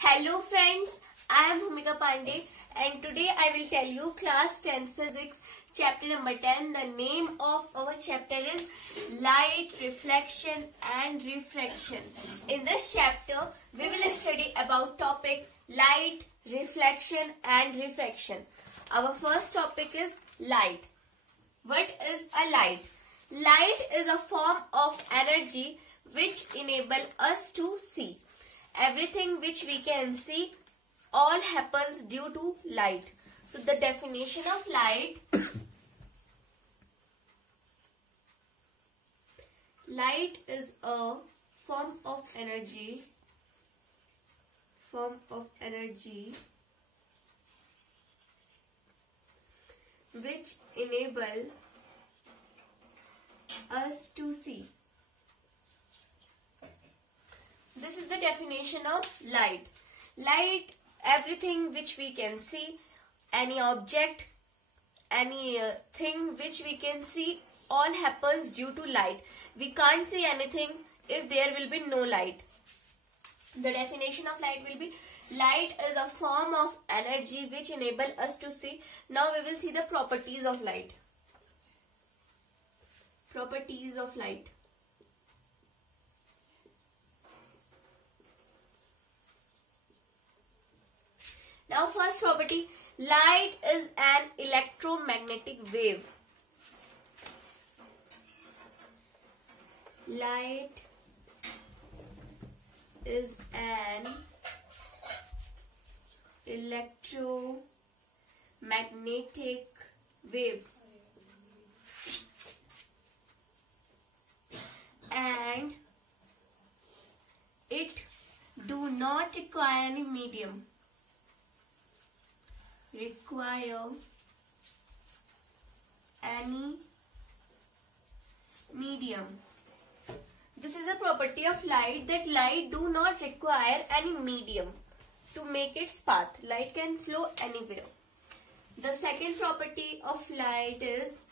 Hello friends, I am Bhumika Pandey and today I will tell you class 10 physics chapter number 10. The name of our chapter is light, reflection and refraction. In this chapter we will study about topic light, reflection and refraction. Our first topic is light. What is a light? Light is a form of energy which enable us to see. Everything which we can see all happens due to light. So the definition of light, light is a form of energy which enable us to see. This is the definition of light. Light, everything which we can see, any object, any thing which we can see, all happens due to light. We can't see anything if there will be no light. The definition of light will be, light is a form of energy which enable us to see. Now we will see the properties of light. Properties of light. Now first property, light is an electromagnetic wave. Light is an electromagnetic wave and it do not require any medium. This is a property of light, that light do not require any medium to make its path. Light can flow anywhere. The second property of light is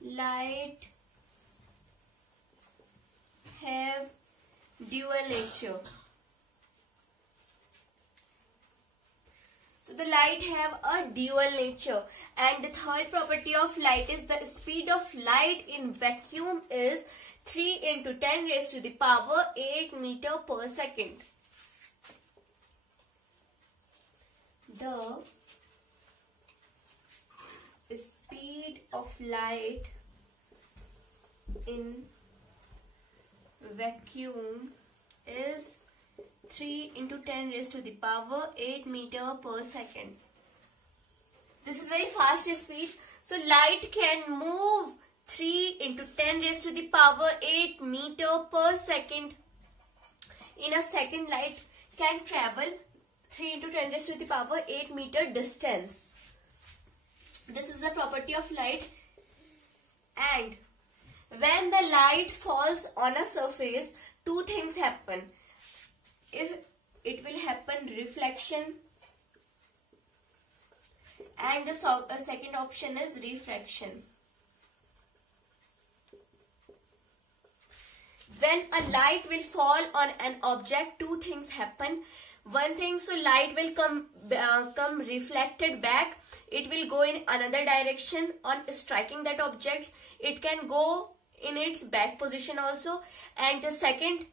light have dual nature. So the light have a dual nature. And the third property of light is the speed of light in vacuum is 3 into 10 raised to the power 8 meter per second. The speed of light in vacuum is 3 into 10 raised to the power 8 meter per second. This is very fast speed. So light can move 3 into 10 raised to the power 8 meter per second. In a second, light can travel 3 into 10 raised to the power 8 meter distance. This is the property of light. And when the light falls on a surface, two things happen. If it will happen reflection, and the second option is refraction. When a light will fall on an object, two things happen. One thing, so light will come reflected back. It will go in another direction. On striking that object, it can go in its back position also. And the second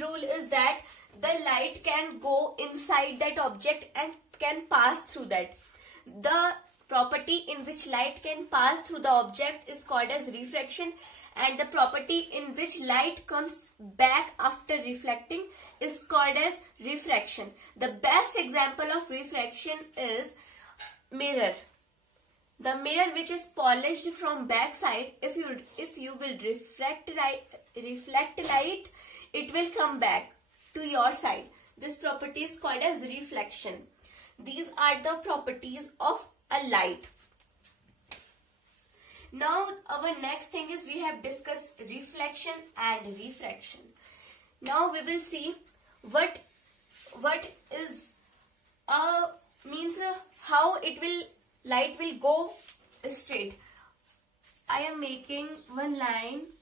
rule is that the light can go inside that object and can pass through that. The property in which light can pass through the object is called as refraction, and the property in which light comes back after reflecting is called as refraction. The best example of refraction is mirror. The mirror which is polished from back side, if you will reflect light, it will come back to your side. This property is called as reflection. These are the properties of a light. Now our next thing is, we have discussed reflection and refraction. Now we will see what is how light will go straight. I am making one line.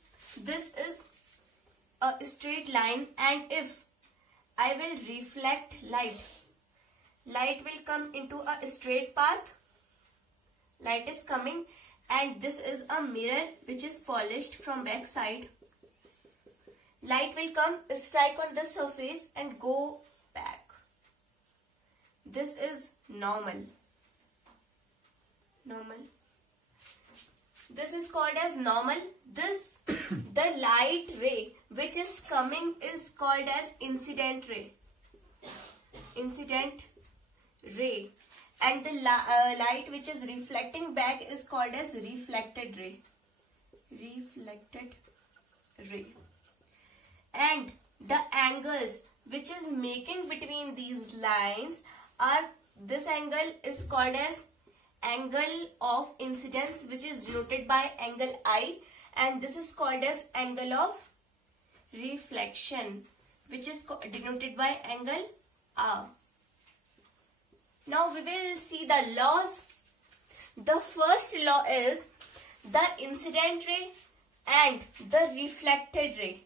This is a straight line, and if I will reflect light. Light will come into a straight path. Light is coming, and this is a mirror which is polished from back side. Light will come, strike on the surface and go back. This is normal. This is called as normal. This, the light ray which is coming is called as incident ray. Incident ray. And the light which is reflecting back is called as reflected ray. Reflected ray. And the angles which is making between these lines are, this angle is called as angle of incidence, which is denoted by angle I, and this is called as angle of reflection, which is denoted by angle R. Now we will see the laws. The first law is the incident ray and the reflected ray.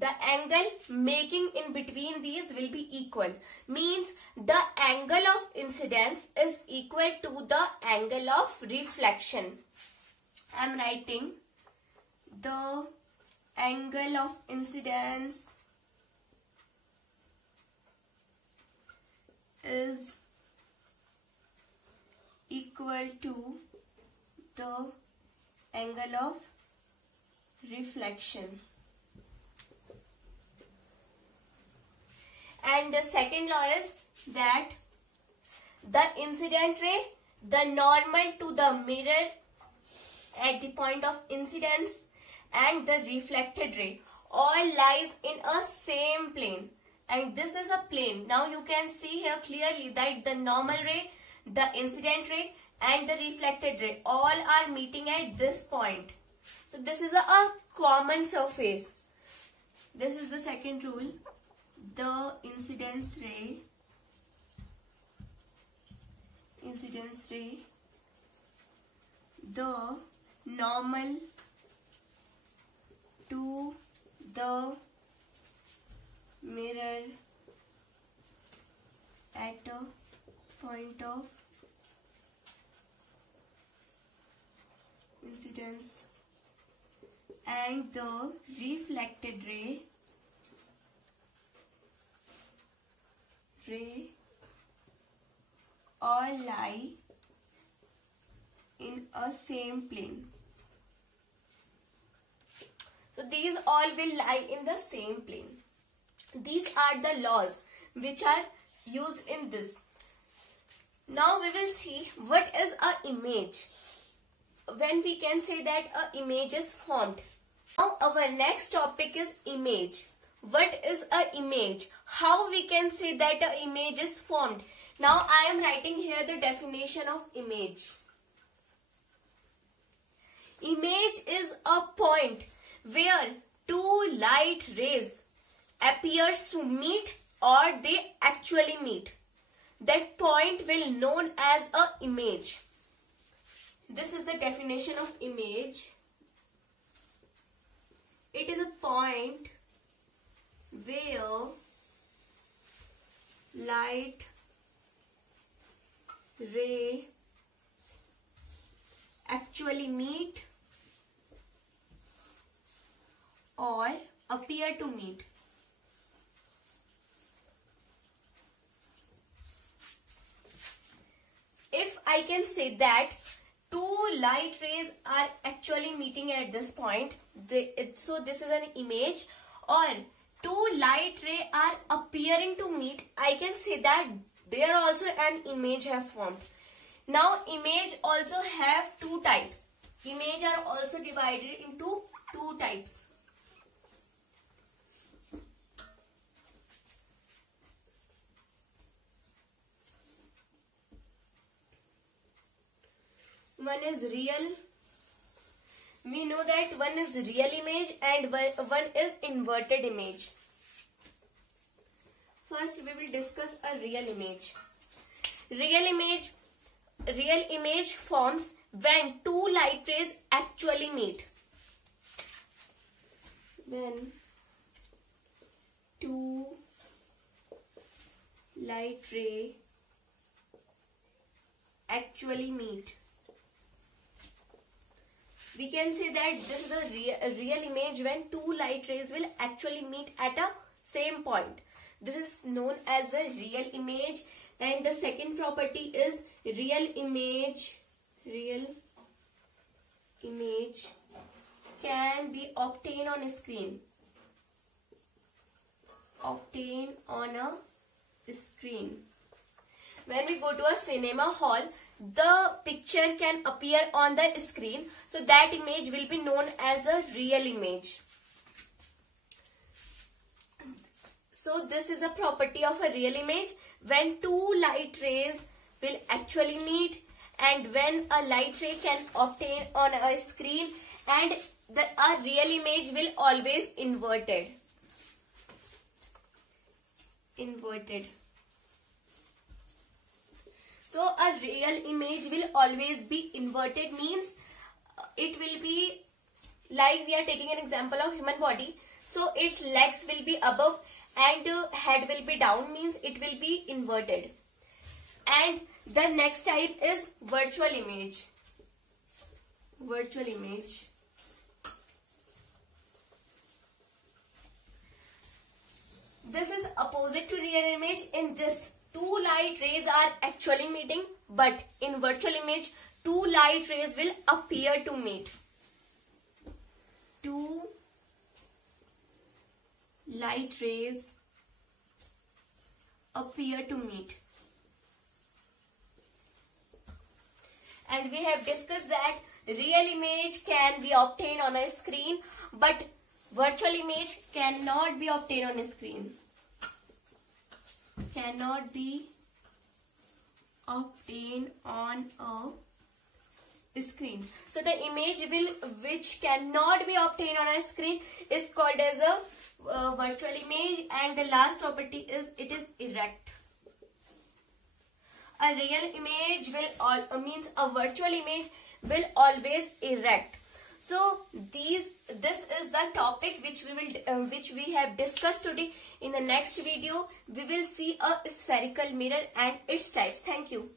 The angle making in between these will be equal. Means the angle of incidence is equal to the angle of reflection. I am writing the angle of incidence is equal to the angle of reflection. And the second law is that the incident ray, the normal to the mirror at the point of incidence, and the reflected ray all lies in a same plane. And this is a plane. Now you can see here clearly that the normal ray, the incident ray and the reflected ray all are meeting at this point. So this is a common surface. This is the second rule. The incidence ray, the normal to the mirror at a point of incidence, and the reflected ray all lie in a same plane. So these all will lie in the same plane. These are the laws which are used in this. Now we will see what is an image. When we can say that an image is formed. Now our next topic is image. What is an image? How we can say that an image is formed? Now I am writing here the definition of image. Image is a point where two light rays appears to meet or they actually meet. That point will known as an image. This is the definition of image. It is a point where light ray actually meet or appear to meet. If I can say that two light rays are actually meeting at this point, so this is an image, or two light rays are appearing to meet, I can say that there also an image have formed. Now image also have two types. Image are also divided into two types. One is real. We know that one is real image and one is inverted image. First we will discuss a real image. Real image forms when two light rays actually meet. When two light ray actually meet. We can say that this is a real image when two light rays will actually meet at a same point. This is known as a real image. And the second property is real image can be obtained on a screen. Obtained on a screen. When we go to a cinema hall, the picture can appear on the screen. So that image will be known as a real image. So this is a property of a real image when two light rays will actually meet, and when a light ray can obtain on a screen, and a real image will always inverted. So a real image will always be inverted, means it will be like we are taking an example of human body. So its legs will be above and head will be down, means it will be inverted. And the next type is virtual image. This is opposite to real image. In this, two light rays are actually meeting, but in virtual image, two light rays will appear to meet. Two light rays appear to meet. And we have discussed that real image can be obtained on a screen, but virtual image cannot be obtained on a screen. Cannot be obtained on a screen. So the image which cannot be obtained on a screen is called as a virtual image. And the last property is it is erect. A real image means a virtual image will always erect. So this is the topic which we have discussed today. In the next video, we will see a spherical mirror and its types. Thank you.